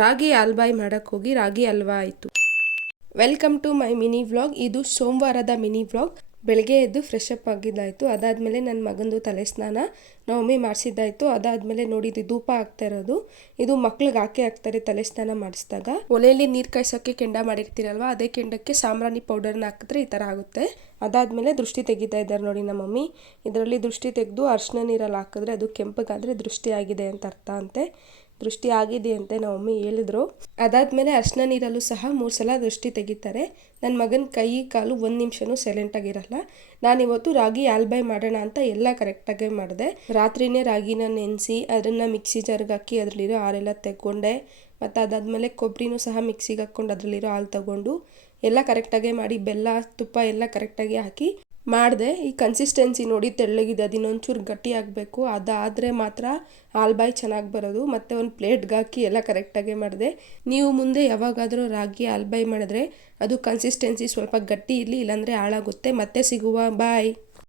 ರಾಗಿ ಆಲ್ಬಾಯ್ ಮಾಡೋಕ್ಕೆ ಹೋಗಿ ರಾಗಿ ಹಲ್ವಾ ಆಯಿತು. Welcome to my mini vlog. ಇದು ಸೋಮವಾರದ ಮಿನಿ ವ್ಲಾಗ್. ಬೆಳಗ್ಗೆ ಎದ್ದು ಫ್ರೆಶ್ ಅಪ್ ಆಗಿದ್ದಾಯಿತು. ಅದಾದಮೇಲೆ ನನ್ನ ಮಗಂದು ತಲೆ ಸ್ನಾನ ನವಮಿ ಮಾಡಿಸಿದ್ದಾಯಿತು. ಅದಾದಮೇಲೆ ನೋಡಿದ್ದು ಧೂಪ ಹಾಕ್ತಾ ಇರೋದು. ಇದು ಮಕ್ಳಿಗೆ ಹಾಕ್ತಾರೆ ತಲೆ ಸ್ನಾನ ಮಾಡಿಸಿದಾಗ. ಒಲೆಯಲ್ಲಿ ನೀರು ಕಾಯಿಸೋಕ್ಕೆ ಕೆಂಡ ಮಾಡಿರ್ತೀರಲ್ವ, ಅದೇ ಕೆಂಡಕ್ಕೆ ಸಾಂಬ್ರಾಣಿ ಪೌಡರ್ನ ಹಾಕಿದ್ರೆ ಈ ಥರ ಆಗುತ್ತೆ. ಅದಾದಮೇಲೆ ದೃಷ್ಟಿ ತೆಗಿತಾ ಇದ್ದಾರೆ ನೋಡಿ ನಮ್ಮ ಮಮ್ಮಿ. ಇದರಲ್ಲಿ ದೃಷ್ಟಿ ತೆಗೆದು ಅರಿಶಿನ ನೀರಲ್ಲಿ ಹಾಕಿದ್ರೆ ಅದು ಕೆಂಪಗಾದರೆ ದೃಷ್ಟಿ ಆಗಿದೆ ಅಂತ ಅರ್ಥ ಅಂತೆ. ದೃಷ್ಟಿ ಆಗಿದೆ ಅಂತೆ ನಮ್ಮ ಮಮ್ಮಿ ಹೇಳಿದ್ರು. ಅದಾದಮೇಲೆ ಅರಿಶಿನ ನೀರಲ್ಲೂ ಸಹ 3 ಸಲ ದೃಷ್ಟಿ ತೆಗಿತಾರೆ. ನನ್ನ ಮಗನ ಕೈ ಕಾಲು 1 ನಿಮಿಷನೂ ಸೈಲೆಂಟಾಗಿರಲ್ಲ. ನಾನಿವತ್ತು ರಾಗಿ ಆಲ್ಬಾಯ್ ಮಾಡೋಣ ಅಂತ ಎಲ್ಲ ಕರೆಕ್ಟಾಗೇ ಮಾಡಿದೆ. ರಾತ್ರಿನೇ ರಾಗಿನ ನೆನೆಸಿ ಅದನ್ನು ಮಿಕ್ಸಿ ಜಾರ್ಗೆ ಹಾಕಿ ಅದರಲ್ಲಿರೋ ಹಾಲೆಲ್ಲ ತೆಗೊಂಡೆ. ಮತ್ತು ಅದಾದಮೇಲೆ ಕೊಬ್ಬರಿನೂ ಸಹ ಮಿಕ್ಸಿಗೆ ಹಾಕ್ಕೊಂಡು ಅದರಲ್ಲಿರೋ ಹಾಲು ತಗೊಂಡು ಎಲ್ಲ ಕರೆಕ್ಟಾಗೇ ಮಾಡಿ ಬೆಲ್ಲ ತುಪ್ಪ ಎಲ್ಲ ಕರೆಕ್ಟಾಗಿ ಹಾಕಿ ಮಾಡಿದೆ. ಈ ಕನ್ಸಿಸ್ಟೆನ್ಸಿ ನೋಡಿ ತೆಳ್ಳಗಿದೆ, ಅದಿನ್ನೊಂಚೂರು ಗಟ್ಟಿ ಆಗಬೇಕು. ಅದಾದರೆ ಮಾತ್ರ ಆಲ್ಬಾಯ್ ಚೆನ್ನಾಗಿ ಬರೋದು. ಮತ್ತು ಒಂದು ಪ್ಲೇಟ್ಗೆ ಹಾಕಿ ಎಲ್ಲ ಕರೆಕ್ಟಾಗೇ ಮಾಡಿದೆ. ನೀವು ಮುಂದೆ ಯಾವಾಗಾದರೂ ರಾಗಿ ಆಲ್ಬಾಯ್ ಮಾಡಿದ್ರೆ ಅದು ಕನ್ಸಿಸ್ಟೆನ್ಸಿ ಸ್ವಲ್ಪ ಗಟ್ಟಿ ಇರಲಿ, ಇಲ್ಲಾಂದರೆ ಹಾಳಾಗುತ್ತೆ. ಮತ್ತೆ ಸಿಗುವ, ಬಾಯ್.